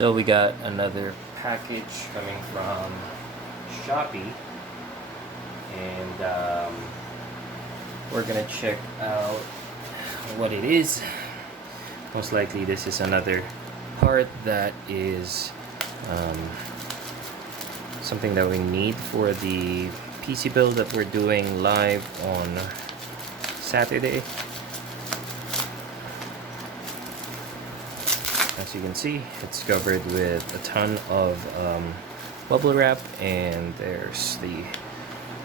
So we got another package coming from Shopee, and we're gonna check out what it is. Most likely this is another part that is something that we need for the PC build that we're doing live on Saturday. As you can see, it's covered with a ton of bubble wrap, and there's the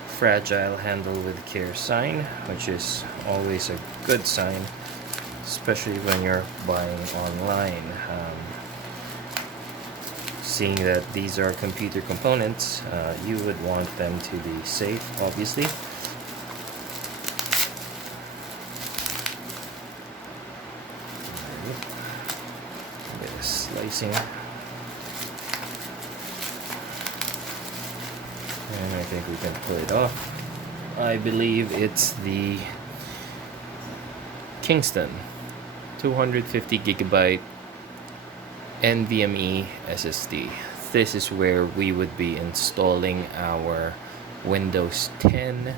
fragile handle with care sign, which is always a good sign, especially when you're buying online. Seeing that these are computer components, you would want them to be safe, obviously. Slicing, and I think we can pull it off. I believe it's the Kingston 250 gigabyte NVMe SSD. This is where we would be installing our Windows 10,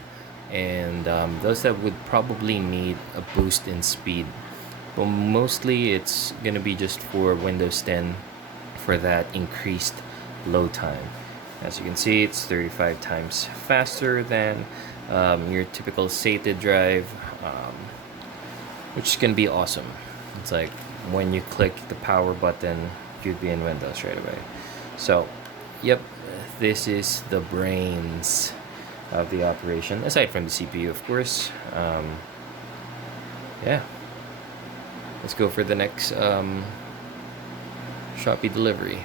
and those that would probably need a boost in speed. But mostly it's gonna be just for Windows 10 for that increased load time. As you can see, it's 35 times faster than your typical SATA drive, which is gonna be awesome. It's like when you click the power button, you'd be in Windows right away. So, yep, this is the brains of the operation, aside from the CPU, of course. Yeah. Let's go for the next Shopee delivery.